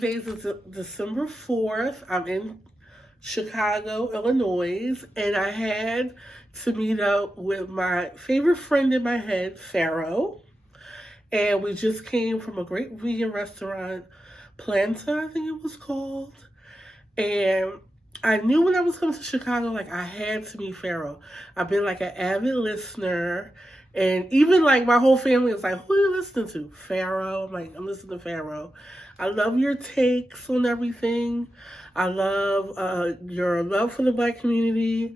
Today's December 4th. I'm in Chicago, Illinois, and I had to meet up with my favorite friend in my head, Pharaoh. And we just came from a great vegan restaurant, Planta, I think it was called. And I knew when I was coming to Chicago, like, I had to meet Pharaoh. I've been like an avid listener. And even like my whole family was like, who are you listening to? Pharaoh. I'm like, I'm listening to Pharaoh. I love your takes on everything. I love your love for the Black community.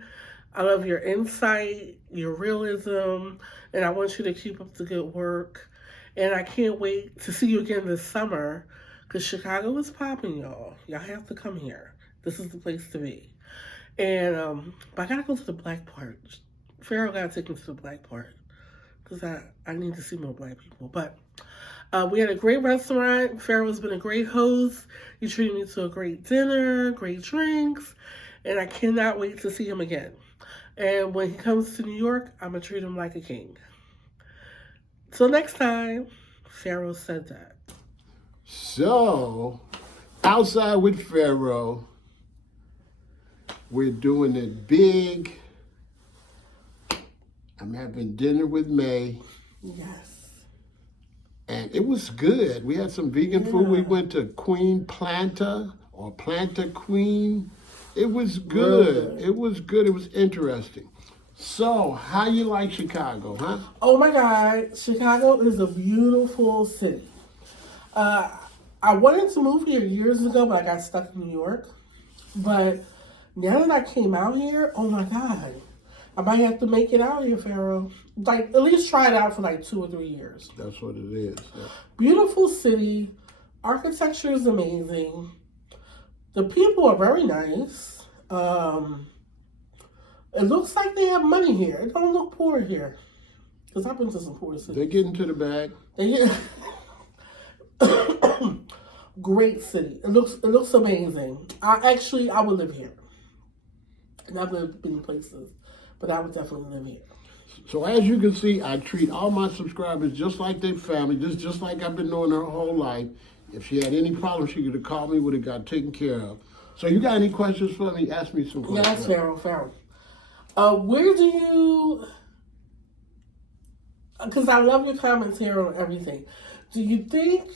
I love your insight, your realism, and I want you to keep up the good work. And I can't wait to see you again this summer, because Chicago is popping, y'all. Y'all have to come here. This is the place to be. And but I gotta go to the Black part. Pharaoh gotta take me to the Black part, because I need to see more Black people. But we had a great restaurant. Pharaoh's been a great host. He treated me to a great dinner, great drinks, and I cannot wait to see him again. And when he comes to New York, I'm going to treat him like a king. Till next time, Pharaoh said that. So, outside with Pharaoh, we're doing it big. I'm having dinner with May. Yes. And it was good. We had some vegan food. We went to Queen Planta or Planta Queen. It was good. It was good. It was interesting. So, how you like Chicago, huh? Oh my God, Chicago is a beautiful city. I wanted to move here years ago, but I got stuck in New York. But now that I came out here, oh my God, I might have to make it out here, Pharaoh. Like, at least try it out for like 2 or 3 years. That's what it is. Yeah. Beautiful city. Architecture is amazing. The people are very nice. It looks like they have money here. It don't look poor here. Because I've been to some poor cities. They get into the bag. Great city. It looks amazing. I would live here. And I've lived many places, but I would definitely live here. So as you can see, I treat all my subscribers just like their family, just like I've been knowing her whole life. If she had any problems, she could have called me, would have got taken care of. So you got any questions for me? Ask me some questions. Yes, Pharaoh. Where do you, because I love your comments here on everything. Do you think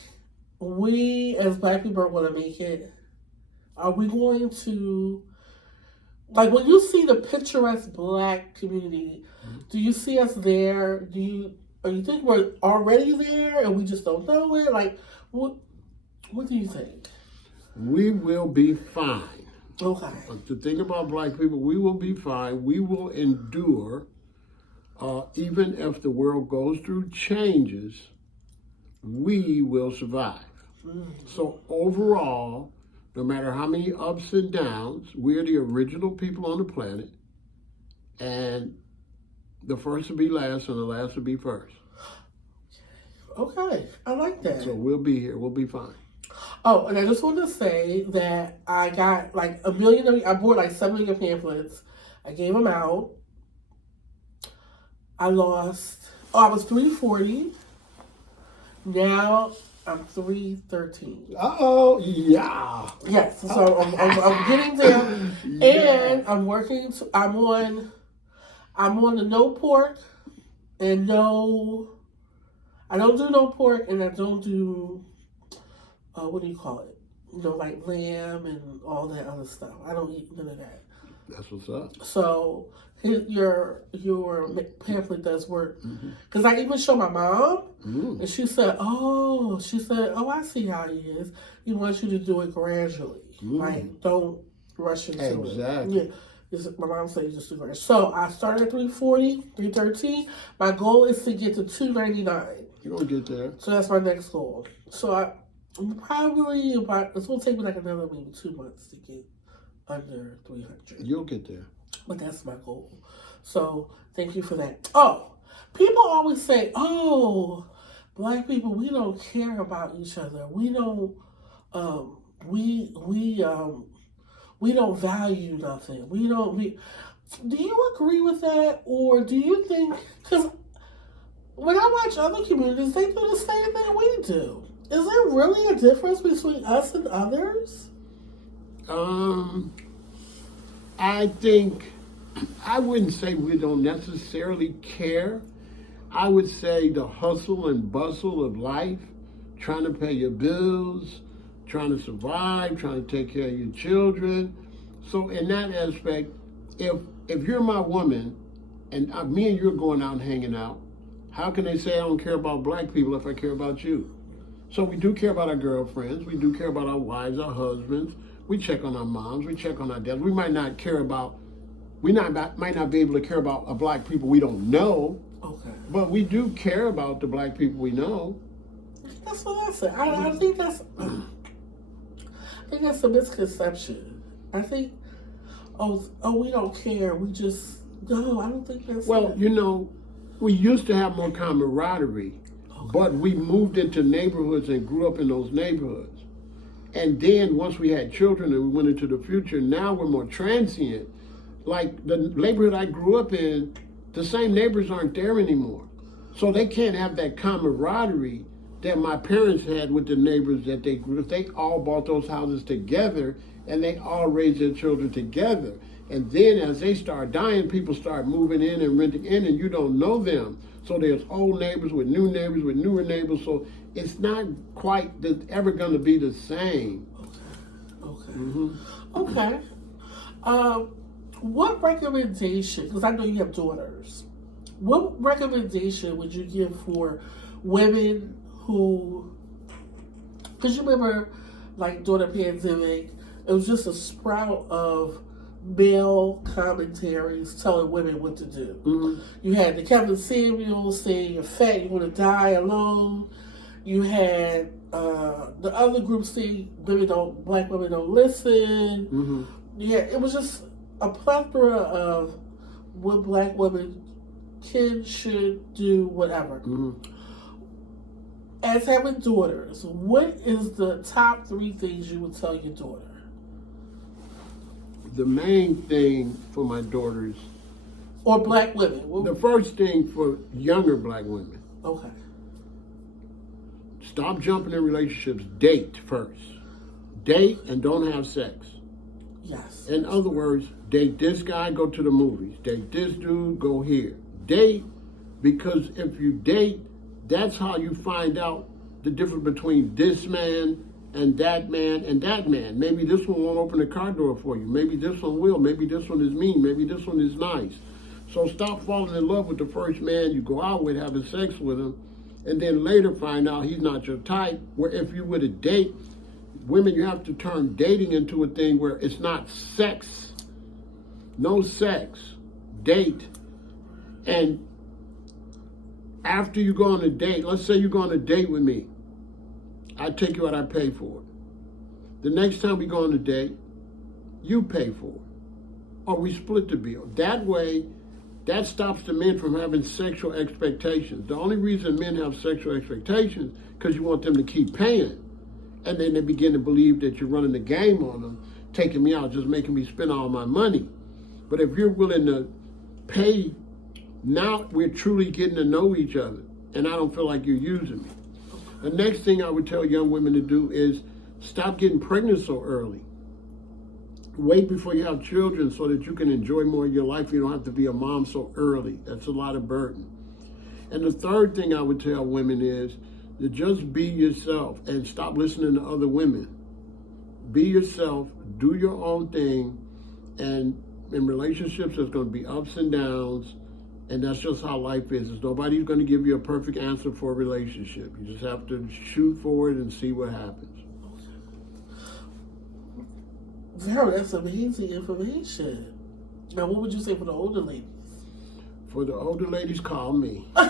we as Black people are going to make it? Are we going to, like, when you see the picturesque Black community, do you see us there? Or you think we're already there and we just don't know it? Like, what do you think? We will be fine. Okay. The thing about Black people, we will be fine. We will endure. Even if the world goes through changes, we will survive. So overall, no matter how many ups and downs, we're the original people on the planet. And the first will be last and the last will be first. Okay. I like that. So we'll be here. We'll be fine. Oh, and I just want to say that I got like I bought like 7 million pamphlets. I gave them out. I was 340. Now I'm 313. Oh, yeah. Yes, so I'm getting there, and I'm working. I'm on the no pork and no. I don't do no pork, and I don't do. What do you call it? You know, like lamb and all that other stuff. I don't eat none of that. That's what's up. So your pamphlet does work, because I even showed my mom, and she said, "Oh, I see how he is. He wants you to do it gradually, like don't rush into it." Exactly. Yeah. My mom said you just do gradually. So I started at 340, 313. My goal is to get to 299. You're gonna get there. So that's my next goal. So I'm probably it's gonna take me like another maybe 2 months to get under 300. You'll get there. But that's my goal. So thank you for that. Oh, people always say, "Oh, Black people, we don't care about each other. We don't we don't value nothing. Do you agree with that, or do you think? Because when I watch other communities, they do the same thing we do. Is there really a difference between us and others? I think, I wouldn't say we don't necessarily care. I would say the hustle and bustle of life, trying to pay your bills, trying to survive, trying to take care of your children. So in that aspect, if you're my woman and me and you're going out and hanging out, how can they say I don't care about black people if I care about you? So we do care about our girlfriends, we do care about our wives, our husbands, we check on our moms, we check on our dads. We might not care about, might not be able to care about a black people we don't know, Okay. but we do care about the black people we know. That's what I said. I think that's a misconception. I think, we don't care. We just, no, I don't think that's Well, it. you know, we used to have more camaraderie, but we moved into neighborhoods and grew up in those neighborhoods. And then once we had children and we went into the future, now we're more transient. Like the neighborhood I grew up in, the same neighbors aren't there anymore. So they can't have that camaraderie that my parents had with the neighbors that they grew up. They all bought those houses together and they all raised their children together. And then as they start dying, people start moving in and renting in and you don't know them. So there's old neighbors with newer neighbors. So it's not quite ever going to be the same. Okay. Mm-hmm. Okay. What recommendation, because I know you have daughters, what recommendation would you give for women who, because you remember, like during the pandemic, it was just a sprout of male commentaries telling women what to do. Mm-hmm. You had the Kevin Samuels saying you're fat, you're going to die alone. You had the other group saying black women don't listen. Mm-hmm. Yeah, it was just a plethora of what black women can, should do, whatever. Mm-hmm. As having daughters, what is the top 3 things you would tell your daughter? The main thing for my daughters, or black women? the first thing for younger black women, Okay. stop jumping in relationships. Date first. Date and don't have sex. Yes. In other words, date this guy, go to the movies. Date this dude, go here. Date, because if you date, that's how you find out the difference between this man and that man and that man. Maybe this one won't open the car door for you. Maybe this one will. Maybe this one is mean. Maybe this one is nice. So stop falling in love with the first man you go out with, having sex with him, and then later find out he's not your type. Where if you were to date, women, you have to turn dating into a thing where it's not sex. No sex. Date. And after you go on a date, let's say you go on a date with me. I take you out, I pay for it. The next time we go on a date, you pay for it. Or we split the bill. That way, that stops the men from having sexual expectations. The only reason men have sexual expectations because you want them to keep paying. And then they begin to believe that you're running the game on them, taking me out, just making me spend all my money. But if you're willing to pay, now we're truly getting to know each other. And I don't feel like you're using me. The next thing I would tell young women to do is stop getting pregnant so early. Wait before you have children so that you can enjoy more of your life. You don't have to be a mom so early. That's a lot of burden. And the third thing I would tell women is to just be yourself and stop listening to other women. Be yourself, do your own thing, and in relationships there's going to be ups and downs, and that's just how life is. Nobody's going to give you a perfect answer for a relationship. You just have to shoot forward and see what happens. Pharaoh, that's amazing information. Now, what would you say for the older ladies? For the older ladies, call me. For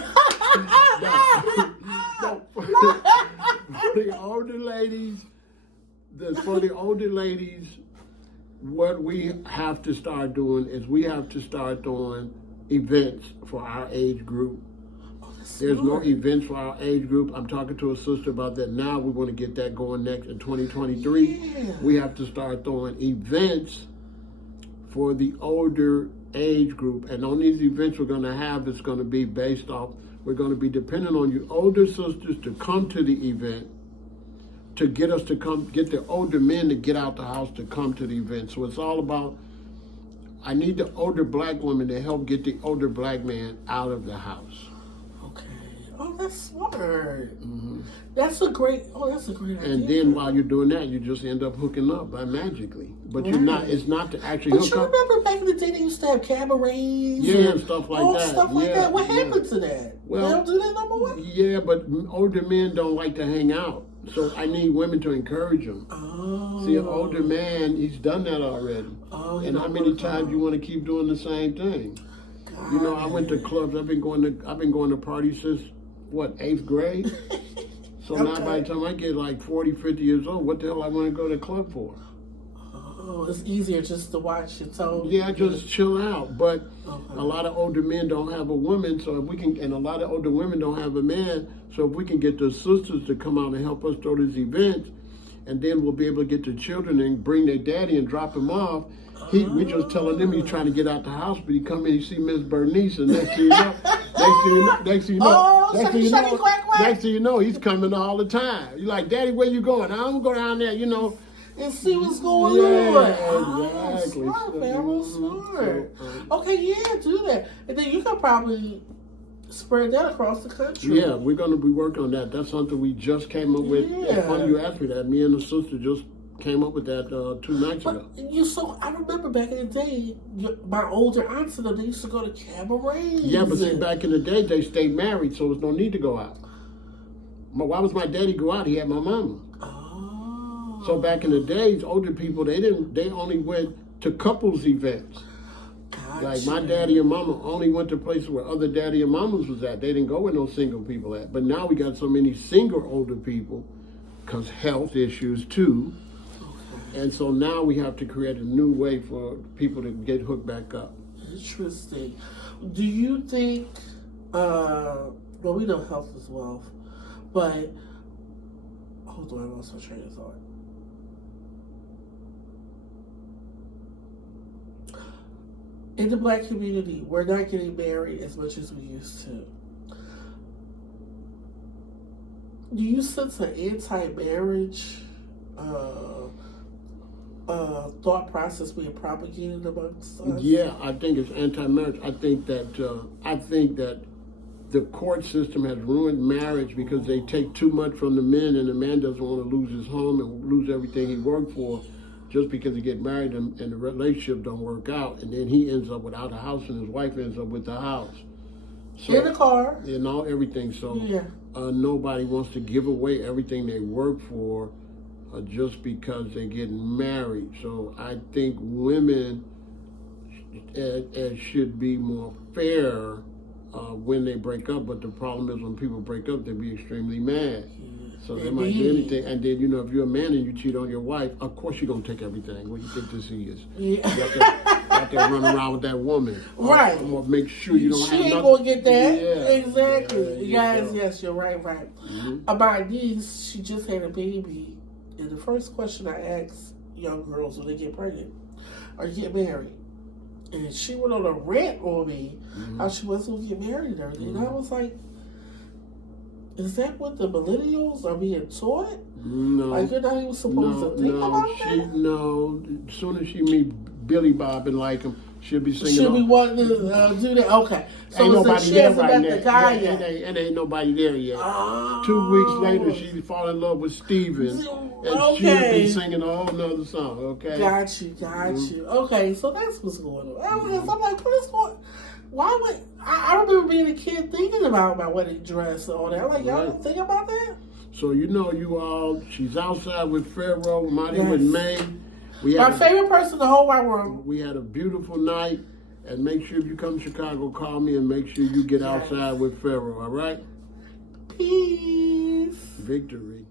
the older ladies, what we have to start doing is we have to start doing events for our age group. There's no events for our age group. I'm talking to a sister about that now. We want to get that going next in 2023. Yeah. We have to start throwing events for the older age group. And on these events we're going to have, it's going to be based off, we're going to be dependent on you older sisters to come to the event to get us to come, get the older men to get out the house to come to the event. So it's all about, I need the older black woman to help get the older black man out of the house. Okay. Oh, that's smart. That's a great idea. And then while you're doing that, you just end up hooking up by magically. But you're not, it's not to actually But hook you up. remember back in the day they used to have cabarets? Yeah, and stuff like that. Stuff like Yeah, that. What yeah. happened to that? Well, they don't do that no more? Yeah, but older men don't like to hang out. So I need women to encourage them. Oh. See, an older man, he's done that already. Oh, and how many times you want to keep doing the same thing? You know, I went to clubs. I've been going to parties since, what, 8th grade? So now by the time I get like 40, 50 years old, what the hell I want to go to the club for? Oh, it's easier just to watch your toe. Yeah, just chill out. But a lot of older men don't have a woman, so if we can, and a lot of older women don't have a man, so if we can get the sisters to come out and help us throw this event, and then we'll be able to get the children and bring their daddy and drop him off. We just telling them he's trying to get out the house, but he come in, he see Miss Bernice, and next thing you know, he's coming all the time. You're like, Daddy, where you going? I'm gonna go down there, you know, and see what's going on. Exactly. Smart, Pharaoh, smart. Okay, yeah, do that, and then you can probably spread that across the country. Yeah, we're gonna be working on that. That's something we just came up with. It's funny you asked me that. Me and the sister just came up with that 2 nights ago. I remember back in the day, my older aunts and them, they used to go to cabarets. Yeah, but see, back in the day, they stayed married, so there's no need to go out. Why was my daddy go out? He had my mama. Oh. So back in the days, older people, they only went to couples events. Gotcha. Like my daddy and mama only went to places where other daddy and mamas was at. They didn't go where no single people at. But now we got so many single older people, because health issues too. And so now we have to create a new way for people to get hooked back up. Interesting. Do you think, well, we know health is wealth, but, hold on, I lost my train of thought. In the black community, we're not getting married as much as we used to. Do you sense an anti-marriage thought process being propagated amongst us? Yeah, I think it's anti-marriage. I think that the court system has ruined marriage because they take too much from the men, and the man doesn't want to lose his home and lose everything he worked for just because he get married and the relationship don't work out, and then he ends up without a house and his wife ends up with the house. So, in the car. And everything. So yeah. Nobody wants to give away everything they work for just because they're getting married. So I think women should be more fair when they break up, but the problem is when people break up, they be extremely mad. So they might do anything. And then, if you're a man and you cheat on your wife, of course you're going to take everything. What do you think this is? Yeah. You got to run around with that woman. Right. Or make sure you don't have nothing. She ain't going to get that. Yeah. Exactly. Yeah, Yes, you're right. Mm-hmm. My niece, she just had a baby. And the first question I ask young girls when they get pregnant, are you getting married? And she went on a rant on me how she wasn't going to get married and everything. And I was like, is that what the millennials are being taught? No. Like you're not even supposed to think about that? No. As soon as she meet Billy Bob and like him, she'll be singing. She'll be wanting to do that. Okay. So ain't nobody there right now. The guy yet. And ain't nobody there yet. Oh. 2 weeks later, she fall in love with Steven. And she'll be singing a whole nother song, okay? Got you. Okay, so that's what's going on. I'm like, what is going on? Why would... I remember being a kid thinking about my wedding dress and all that. I'm like, y'all don't think about that? So she's outside with Pharaoh, I'm out here with May. My favorite person in the whole wide world. We had a beautiful night. And make sure if you come to Chicago, call me and make sure you get outside with Pharaoh, all right? Peace. Victory.